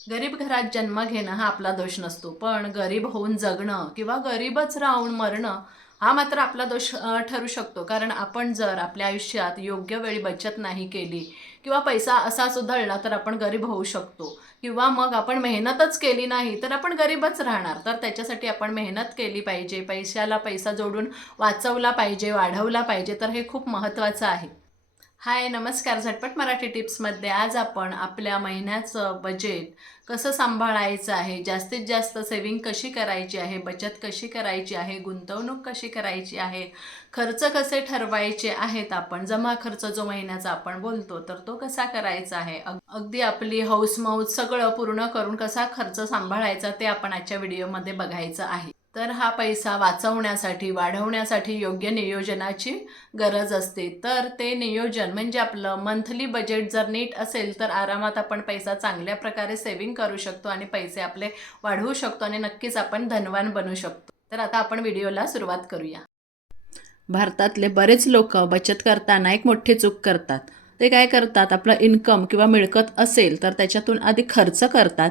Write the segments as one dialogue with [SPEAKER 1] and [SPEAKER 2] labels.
[SPEAKER 1] गरीब घरात जन्म घेणं हा आपला दोष नसतो पण गरीब होऊन जगणं किंवा गरीबच राहून मरणं हा मात्र आपला दोष ठरू शकतो. कारण आपण जर आपल्या आयुष्यात योग्य वेळी बचत नाही केली किंवा पैसा असाच उधळला तर आपण गरीब होऊ शकतो. किंवा मग आपण मेहनतच केली नाही तर आपण गरीबच राहणार. तर त्याच्यासाठी आपण मेहनत केली पाहिजे. पैशाला पैसा जोडून वाचवला पाहिजे वाढवला पाहिजे. तर हे खूप महत्त्वाचं आहे. हाय नमस्कार. झटपट मराठी टिप्समध्ये आज आपण आपल्या महिन्याचं बजेट कसं सांभाळायचं आहे? जास्तीत जास्त सेविंग कशी करायची आहे? बचत कशी करायची आहे? गुंतवणूक कशी करायची आहे? खर्च कसे ठरवायचे आहेत आपण? जमा खर्च जो महिन्याचा आपण बोलतो तर तो कसा करायचा आहे? अगदी आपली हौसमौज सगळं पूर्ण करून कसा खर्च सांभाळायचा ते आपण आजच्या व्हिडिओमध्ये बघायचं आहे. तर हा पैसा वाचवण्यासाठी वाढवण्यासाठी योग्य नियोजनाची गरज असते. तर ते नियोजन म्हणजे आपलं मंथली बजेट जर नीट असेल तर आरामात आपण पैसा चांगल्या प्रकारे सेव्हिंग करू शकतो आणि पैसे आपले वाढवू शकतो आणि नक्कीच आपण धनवान बनू शकतो. तर आता आपण व्हिडिओला सुरुवात करूया. भारतातले बरेच लोक बचत करताना एक मोठी चूक करतात. ते काय करतात? आपलं इन्कम किंवा मिळकत असेल तर त्याच्यातून आधी खर्च करतात.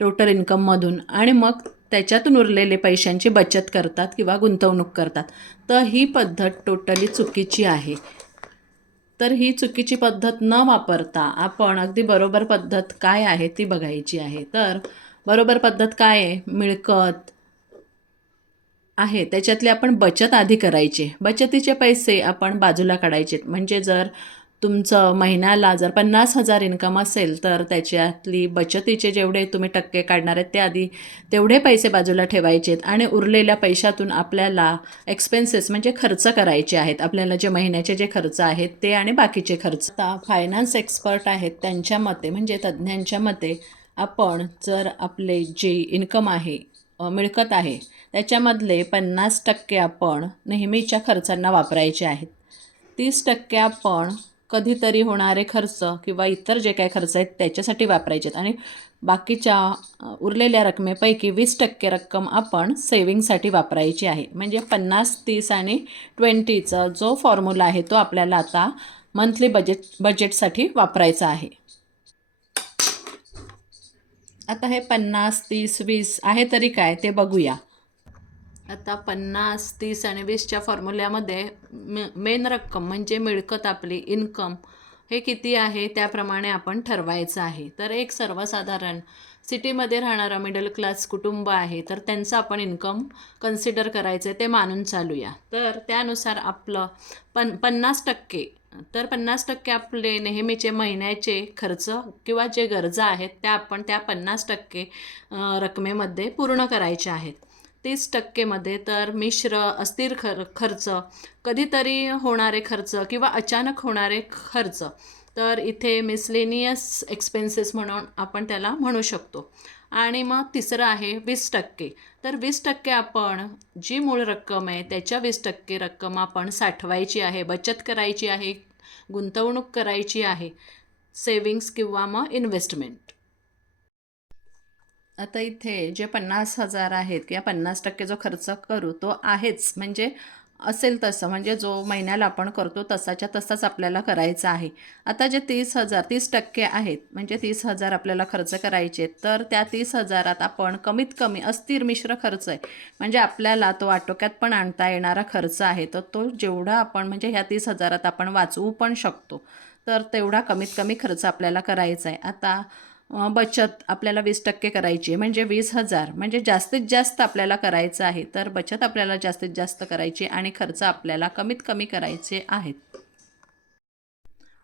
[SPEAKER 1] टोटल इन्कममधून आणि मग त्याच्यातून उरलेले पैशांची बचत करतात किंवा गुंतवणूक करतात. तर ही पद्धत टोटली चुकीची आहे. तर ही चुकीची पद्धत न वापरता आपण अगदी बरोबर पद्धत काय आहे ती बघायची आहे. तर बरोबर पद्धत काय आहे? मिळकत आहे. त्याच्यातली आपण बचत आधी करायची. बचतीचे पैसे आपण बाजूला काढायचे म्हणजे जर तुमचं महिन्याला जर पन्नास हजार इन्कम असेल तर त्याच्यातली बचतीचे जेवढे तुम्ही टक्के काढणार आहेत ते आधी तेवढे पैसे बाजूला ठेवायचेत आणि उरलेल्या पैशातून आपल्याला एक्सपेन्सेस म्हणजे खर्च करायचे आहेत. आपल्याला जे महिन्याचे जे खर्च आहेत ते आणि बाकीचे खर्च. आता फायनान्स एक्सपर्ट आहेत त्यांच्या मते म्हणजे तज्ज्ञांच्या मते आपण जर आपले जे इन्कम आहे मिळकत आहे त्याच्यामधले पन्नास टक्के आपण नेहमीच्या खर्चांना वापरायचे आहेत. तीस टक्के आपण कधीतरी होणारे खर्च किंवा इतर जे काही खर्च आहेत त्याच्यासाठी वापरायचे आहेत आणि बाकीच्या उरलेल्या रकमेपैकी वीस टक्के रक्कम आपण सेविंगसाठी वापरायची आहे. म्हणजे पन्नास तीस आणि ट्वेंटीचा जो फॉर्म्युला आहे तो आपल्याला आता मंथली बजेट बजेटसाठी वापरायचा आहे. आता हे पन्नास तीस वीस आहे तरी काय ते बघूया. आता पन्नास तीस आणि वीसच्या फॉर्म्युल्यामध्ये मे मेन रक्कम म्हणजे मिळकत आपली इन्कम हे किती आहे त्याप्रमाणे आपण ठरवायचं आहे. तर एक सर्वसाधारण सिटीमध्ये राहणारा मिडल क्लास कुटुंब आहे तर त्यांचं आपण इन्कम कन्सिडर करायचं आहे ते मानून चालूया. तर त्यानुसार आपलं पन पन्नास टक्के तर पन्नास टक्के आपले नेहमीचे महिन्याचे खर्च किंवा जे गरजा आहेत त्या आपण त्या पन्नास टक्के रकमेमध्ये पूर्ण करायच्या आहेत. तीस टक्केमध्ये तर मिश्र अस्थिर खर खर्च कधीतरी होणारे खर्च किंवा अचानक होणारे खर्च. तर इथे मिसलेनियस एक्सपेन्सेस म्हणून आपण त्याला म्हणू शकतो. आणि मग तिसरं आहे वीस टक्के. तर वीस टक्के आपण जी मूळ रक्कम आहे त्याच्या वीस टक्के रक्कम आपण साठवायची आहे बचत करायची आहे गुंतवणूक करायची आहे सेविंग्स किंवा मग इन्व्हेस्टमेंट आता इथे जे पन्नास हजार आहेत किंवा पन्नास टक्के जो खर्च करू तो आहेच. म्हणजे असेल तसं. म्हणजे जो महिन्याला आपण करतो तसाच्या तसाच आपल्याला करायचा आहे. आता जे तीस हजार तीस टक्के आहेत म्हणजे तीस हजार आपल्याला खर्च करायचे आहेत, तर त्या तीस हजारात आपण कमीत कमी अस्थिर मिश्र खर्च आहे. म्हणजे आपल्याला तो आटोक्यात पण आणता येणारा खर्च आहे. तर तो जेवढा आपण म्हणजे ह्या तीस हजारात आपण वाचवू पण शकतो. तर तेवढा कमीत कमी खर्च आपल्याला करायचा आहे. आता बचत आपल्याला वीस टक्के करायची आहे. म्हणजे वीस हजार. म्हणजे जास्तीत जास्त आपल्याला करायचं आहे तर बचत आपल्याला जास्तीत जास्त करायची आणि खर्च आपल्याला कमीत कमी करायचे आहेत.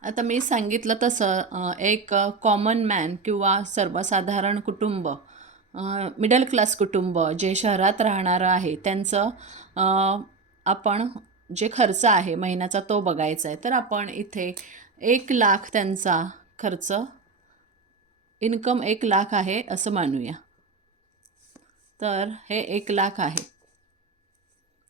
[SPEAKER 1] आता मी सांगितलं तसं एक कॉमन मॅन किंवा सर्वसाधारण कुटुंब मिडल क्लास कुटुंब जे शहरात राहणारं आहे त्यांचं आपण जे खर्च आहे महिन्याचा तो बघायचा आहे. तर आपण इथे एक लाख त्यांचा खर्च इन्कम एक लाख आहे असं मानूया. तर हे एक लाख आहे.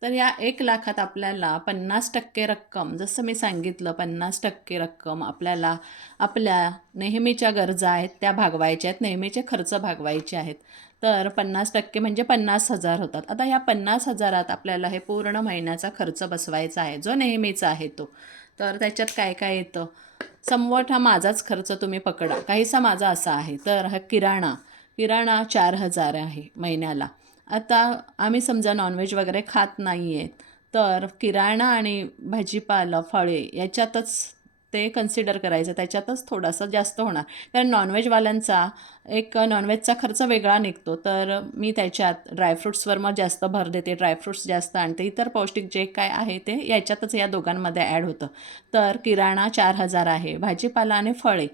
[SPEAKER 1] तर या एक लाखात आपल्याला पन्नास टक्के रक्कम जसं मी सांगितलं पन्नास टक्के रक्कम आपल्याला आपल्या नेहमीच्या गरजा आहेत त्या भागवायच्या आहेत नेहमीचे खर्च भागवायचे आहेत. तर पन्नास टक्के म्हणजे पन्नास हजार होतात. आता या पन्नास हजारात आपल्याला हे पूर्ण महिन्याचा खर्च बसवायचा आहे जो नेहमीचा आहे तो. तर त्याच्यात काय काय येतं? समवट हा माझाच खर्च तुम्ही पकडा. काहीसा माझा असा आहे. तर हा किराणा. किराणा चार हजार आहे महिन्याला. आता आम्ही समजा नॉनव्हेज वगैरे खात नाही आहेत तर किराणा आणि भाजीपाला फळे याच्यातच ते कन्सिडर करायचं. त्याच्यातच थोडासा जास्त होणार. कारण नॉनव्हेजवाल्यांचा एक नॉनव्हेजचा खर्च वेगळा निघतो. तर मी त्याच्यात ड्रायफ्रुट्सवर मग जास्त भर देते. ड्रायफ्रुट्स जास्त आणते. इतर पौष्टिक जे काय आहे ते याच्यातच या दोघांमध्ये ॲड होतं. तर किराणा चार हजार आहे. भाजीपाला आणि फळे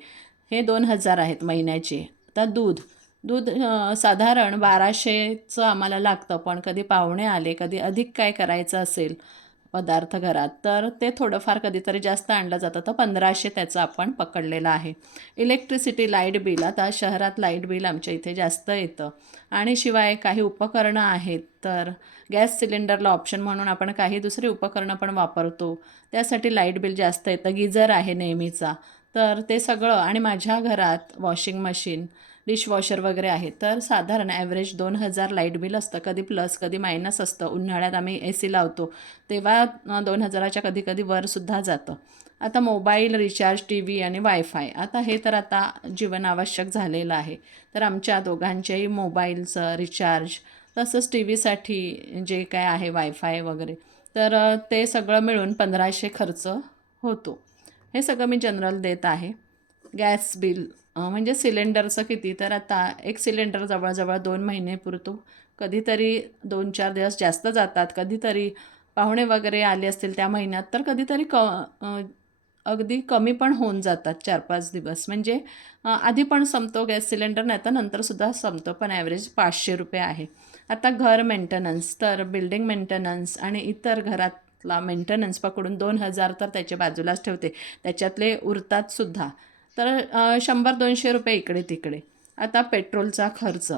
[SPEAKER 1] हे दोन हजार आहेत महिन्याचे. तर दूध. दूध साधारण बाराशेचं आम्हाला लागतं. पण कधी पाहुणे आले कधी अधिक काय करायचं असेल पदार्थ घरात तर ते थोडंफार कधीतरी जास्त आणलं जातं. तर पंधराशे त्याचं आपण पकडलेलं आहे. इलेक्ट्रिसिटी लाइट बिल आता शहरात लाइट बिल आमच्या इथे जास्त येतं. आणि शिवाय काही उपकरणं आहेत तर गॅस सिलेंडरला ऑप्शन म्हणून आपण काही दुसरी उपकरणं पण वापरतो. त्यासाठी लाइट बिल जास्त येतं. गिजर आहे नेहमीचा. तर ते सगळं आणि माझ्या घरात वॉशिंग मशीन डिशवॉशर वगैरे आहे तर साधारण ॲव्हरेज दोन हजार लाइट बिल असतं. कधी प्लस कधी मायनस असतं. उन्हाळ्यात आम्ही ए सी लावतो. तेव्हा दोन हजाराच्या कधी कधी वरसुद्धा जातं. आता मोबाईल रिचार्ज टी व्ही आणि वायफाय आता हे तर आता जीवनावश्यक झालेलं आहे. तर आमच्या दोघांच्याही मोबाईलचं रिचार्ज तसंच टी व्हीसाठी जे काय आहे वायफाय वगैरे तर ते सगळं मिळून पंधराशे खर्च होतो. हे सगळं मी जनरल देत आहे. गॅस बिल म्हणजे सिलेंडरचं किती? तर आता एक सिलेंडर जवळजवळ दोन महिने पुरतो. कधीतरी दोन चार दिवस जास्त जातात. कधीतरी पाहुणे वगैरे आले असतील त्या महिन्यात तर कधीतरी क अगदी कमी पण होऊन जातात चार पाच दिवस. म्हणजे आधी पण संपतो गॅस सिलेंडर नाही तर नंतरसुद्धा संपतो पण ॲव्हरेज पाचशे रुपये आहे. आता घर मेंटेनन्स तर बिल्डिंग मेंटेनन्स आणि इतर घरातला मेंटेनन्स पकडून दोन हजार तर त्याच्या बाजूलाच ठेवते. त्याच्यातले उरतात सुद्धा. तर शंभर दोनशे रुपये इकडे तिकडे. आता पेट्रोलचा खर्च.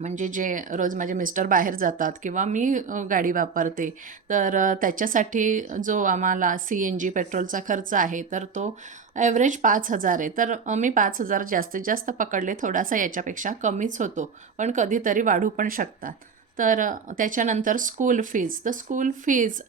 [SPEAKER 1] म्हणजे जे रोज माझे मिस्टर बाहेर जातात किंवा मी गाडी वापरते तर त्याच्यासाठी जो आम्हाला सी एन जी पेट्रोलचा खर्च आहे तर तो ॲव्हरेज पाच हजार आहे. तर मी पाच हजार जास्तीत जास्त पकडले थोडासा याच्यापेक्षा कमीच होतो. पण कधीतरी वाढू पण शकतात. तर त्याच्यानंतर स्कूल फीज तर स्कूल फीज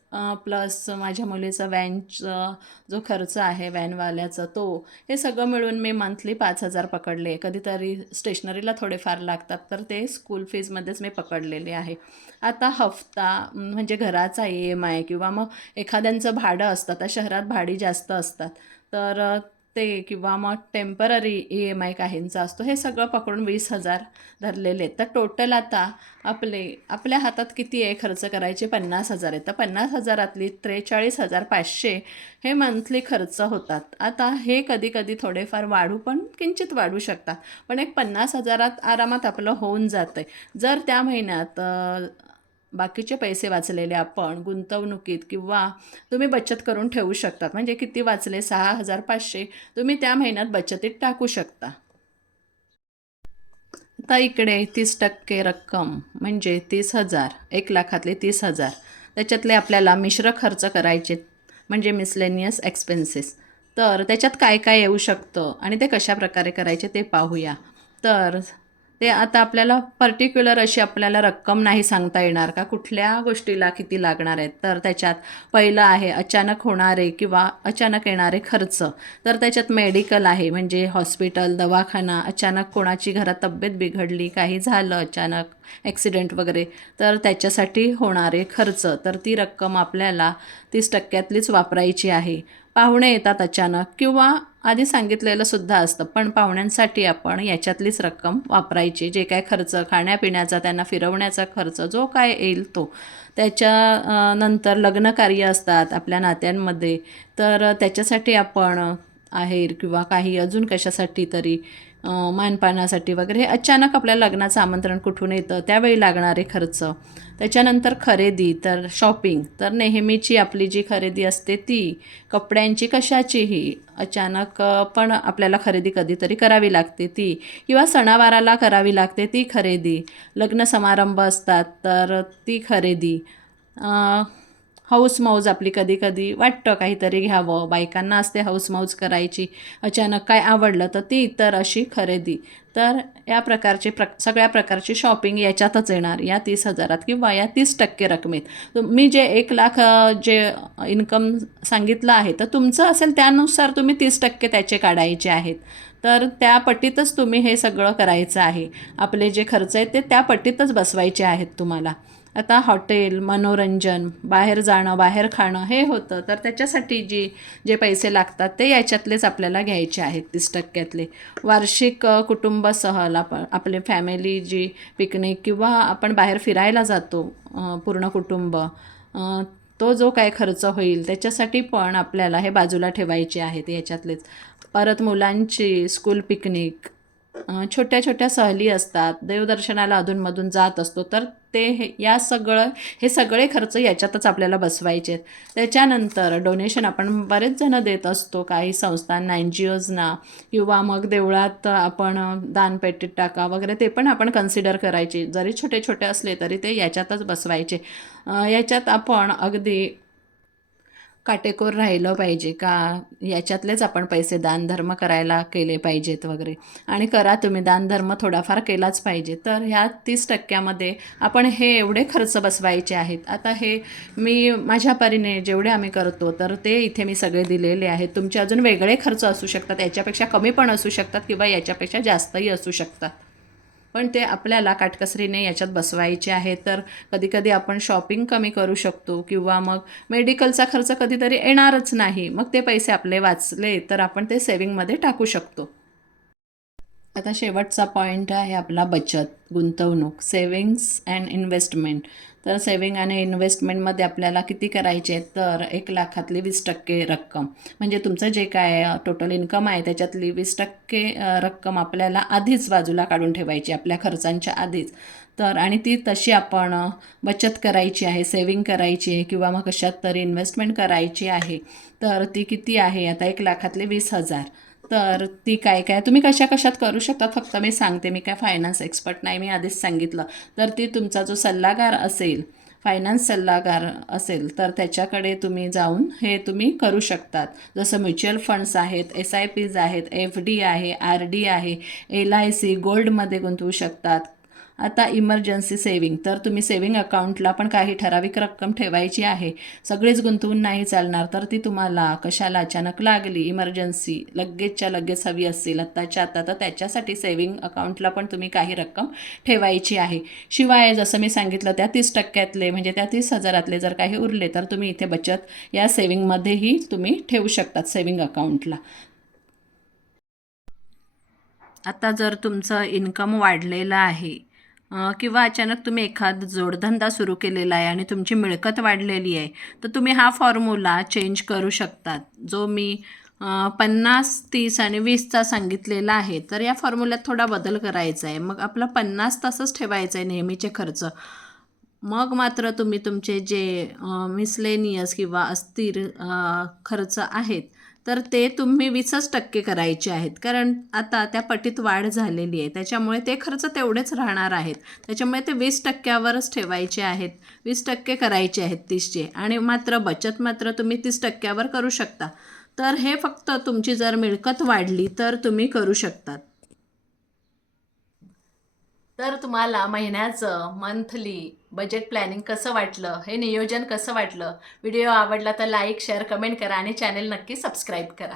[SPEAKER 1] प्लस माझ्या मुलीचं व्हॅनचं जो खर्च आहे व्हॅनवाल्याचा तो हे सगळं मिळून मी मंथली पाच हजार पकडले. कधीतरी स्टेशनरीला थोडेफार लागतात तर ते स्कूल फीजमध्येच मी पकडलेले आहे. आता हफ्ता म्हणजे घराचा ई एम आय किंवा मग एखाद्यांचं भाडं असतं तर शहरात भाडी जास्त असतात. तर हप्ते ते किंवा मग टेंपररी ई एम आय काहींचा असतो हे सगळं पकडून वीस हजार धरलेले आहेत. तर टोटल आता आपले आपल्या हातात किती आहे खर्च करायचे? पन्नास हजार आहे तर पन्नास हजारातली त्रेचाळीस हजार पाचशे हे मंथली खर्च होतात. आता हे कधी कधी थोडेफार वाढू पण किंचित वाढू शकतात. पण एक पन्नास हजारात आरामात आपलं होऊन जातं आहे जर त्या महिन्यात बाकीचे पैसे वाचलेले आपण गुंतवणुकीत किंवा तुम्ही बचत करून ठेवू शकतात. म्हणजे किती वाचले? सहा हजार पाचशे. तुम्ही त्या महिन्यात बचतीत टाकू शकता. आता इकडे तीस टक्के रक्कम म्हणजे तीस हजार. एक लाखातले तीस हजार. त्याच्यातले आपल्याला मिश्र खर्च करायचे म्हणजे मिसलेनियस एक्सपेन्सेस तर त्याच्यात काय काय येऊ शकतं आणि ते कशा प्रकारे करायचे ते पाहूया. तर ते आता आपल्याला पर्टिक्युलर अशी आपल्याला रक्कम नाही सांगता येणार का? कुठल्या गोष्टीला किती लागणार आहेत? तर त्याच्यात पहिलं आहे अचानक होणारे किंवा अचानक येणारे खर्च. तर त्याच्यात मेडिकल आहे म्हणजे हॉस्पिटल दवाखाना अचानक कोणाची घरात तब्येत बिघडली काही झालं अचानक ॲक्सिडेंट वगैरे तर त्याच्यासाठी होणारे खर्च. तर ती रक्कम आपल्याला तीस टक्क्यातलीच वापरायची आहे. पाहुणे येतात अचानक किंवा आधी सांगितलेलं सुद्धा असतं पण पाहुण्यांसाठी आपण याच्यातलीच रक्कम वापरायची. जे काय खर्च खाण्यापिण्याचा त्यांना फिरवण्याचा खर्च जो काय येईल तो. त्याच्या नंतर लग्नकार्य असतात आपल्या नात्यांमध्ये. तर त्याच्यासाठी आपण आहेर किंवा काही अजून कशासाठी तरी मानपानासाठी वगैरे हे अचानक आपल्या लग्नाचं आमंत्रण कुठून येतं त्यावेळी लागणारे खर्च. त्याच्यानंतर खरेदी तर शॉपिंग. तर नेहमीची आपली जी खरेदी असते ती कपड्यांची कशाचीही अचानक पण आपल्याला खरेदी कधीतरी करावी लागते ती. किंवा सणावाराला करावी लागते ती खरेदी. लग्न समारंभ असतात तर ती खरेदी. हौस मौज आपली कधी कधी वाटतं काहीतरी घ्यावं. बायकांना असते हौस मौज करायची. अचानक काय आवडलं तर ती इतर अशी खरेदी. तर या प्रकारची प्र सगळ्या प्रकारची शॉपिंग याच्यातच येणार. या तीस हजारात किंवा या तीस टक्के रकमेत. मी जे एक लाख जे इन्कम सांगितलं आहे तर तुमचं असेल त्यानुसार तुम्ही तीस टक्के त्याचे काढायचे आहेत. तर त्या पट्टीतच तुम्ही हे सगळं करायचं आहे. आपले जे खर्च आहेत ते त्या पट्टीतच बसवायचे आहेत तुम्हाला. आता हॉटेल मनोरंजन बाहेर जाणं बाहेर खाणं हे होतं. तर त्याच्यासाठी जी जे पैसे लागतात ते याच्यातलेच आपल्याला घ्यायचे आहेत तीस टक्क्यातले. वार्षिक कुटुंब सहल आपण आपले फॅमिली जी पिकनिक किंवा आपण बाहेर फिरायला जातो पूर्ण कुटुंब तो जो काय खर्च होईल त्याच्यासाठी पण आपल्याला हे बाजूला ठेवायचे आहेत याच्यातलेच. परत मुलांची स्कूल पिकनिक छोट्या छोट्या सहली असतात देवदर्शनाला अधूनमधून जात असतो तर ते हे या सगळं हे सगळे खर्च याच्यातच आपल्याला बसवायचे. आहेत त्याच्यानंतर डोनेशन आपण बरेच जण देत असतो काही संस्थांना एन जी ओजना किंवा मग देवळात आपण दानपेटीत टाका वगैरे ते पण आपण कन्सिडर करायचे. जरी छोटे छोटे असले तरी ते याच्यातच बसवायचे. याच्यात आपण अगदी काटेकोर राहिलं पाहिजे का? याच्यातलेच आपण पैसे दानधर्म करायला केले पाहिजेत वगैरे. आणि करा तुम्ही दानधर्म थोडाफार केलाच पाहिजे. तर ह्या तीस टक्क्यामध्ये आपण हे एवढे खर्च बसवायचे आहेत. आता हे मी माझ्या परीने जेवढे आम्ही करतो तर ते इथे मी सगळे दिलेले आहेत. तुमचे अजून वेगळे खर्च असू शकतात. याच्यापेक्षा कमी पण असू शकतात किंवा याच्यापेक्षा जास्तही असू शकतात. पण ते आपल्याला काटकसरीने याच्यात बसवायचे आहे तर कधीकधी आपण शॉपिंग कमी करू शकतो किंवा मग मेडिकलचा खर्च कधीतरी येणारच नाही. मग ते पैसे आपले वाचले तर आपण ते सेविंगमध्ये टाकू शकतो. आता शेवटचा पॉईंट आहे आपला बचत गुंतवणूक सेविंग्स अँड इन्व्हेस्टमेंट तर सेविंग आणि इन्व्हेस्टमेंटमध्ये आपल्याला किती करायचे? आहेत तर एक लाखातली वीस टक्के रक्कम. म्हणजे तुमचं जे काय टोटल इन्कम आहे त्याच्यातली वीस टक्के रक्कम आपल्याला आधीच बाजूला काढून ठेवायची आपल्या खर्चांच्या आधीच. तर आणि ती तशी आपण बचत करायची आहे सेविंग करायची आहे किंवा मग कशात तरी इन्व्हेस्टमेंट करायची आहे तर ती किती आहे? आता एक लाखातले वीस हजार. तर ती काय काय तुम्ही कशा कशात करू शकता? फक्त मी सांगते मी काय फायनान्स एक्सपर्ट नाही मी आधीच सांगितलं. तर ती तुमचा जो सल्लागार असेल फायनान्स सल्लागार असेल तर त्याच्याकडे तुम्ही जाऊन हे तुम्ही करू शकतात. जसं म्युच्युअल फंड्स आहेत एस आय पीज आहेत एफ डी आहे आर डी आहे एल आय सी गोल्डमध्ये गुंतवू शकतात. आता इमर्जन्सी सेविंग तर तुम्ही सेविंग अकाउंटला पण काही ठराविक रक्कम ठेवायची आहे. सगळीच गुंतवून नाही चालणार तर ती तुम्हाला कशाला अचानक लागली? इमर्जन्सी लगेचच्या लगेच हवी असेल आत्ताच्या आता तर त्याच्यासाठी सेविंग अकाउंटला पण तुम्ही काही रक्कम ठेवायची आहे. शिवाय जसं मी सांगितलं त्या तीस टक्क्यातले म्हणजे त्या तीस हजारातले जर काही उरले तर तुम्ही इथे बचत या सेविंगमध्येही तुम्ही ठेवू शकतात सेविंग अकाउंटला आता जर तुमचं इन्कम वाढलेलं आहे किंवा अचानक तुम्ही एखाद जोडधंदा सुरू केलेला आहे आणि तुमची मिळकत वाढलेली आहे तर तुम्ही हा फॉर्म्युला चेंज करू शकतात. जो मी पन्नास तीस आणि वीसचा सांगितलेला आहे तर या फॉर्म्युल्यात थोडा बदल करायचा आहे. मग आपला पन्नास तासच ठेवायचं आहे नेहमीचे खर्च. मग मात्र तुम्ही तुमचे जे मिसलेनियस किंवा अस्थिर खर्च आहेत तर ते तुम्ही वीसच टक्के करायचे आहेत. कारण आता त्या पटीत वाढ झालेली आहे. त्याच्यामुळे ते खर्च तेवढेच राहणार आहेत. त्याच्यामुळे ते वीस टक्क्यावरच ठेवायचे आहेत. वीस टक्के करायचे आहेत तीसचे. आणि मात्र बचत मात्र तुम्ही तीस टक्क्यावर करू शकता. तर हे फक्त तुमची जर मिळकत वाढली तर तुम्ही करू शकतात. तर तुम्हाला महिन्याचं मंथली बजेट प्लॅनिंग कसं वाटलं हे नियोजन कसं वाटलं व्हिडिओ आवडला तर लाईक शेअर कमेंट करा आणि चॅनेल नक्की सबस्क्राईब करा.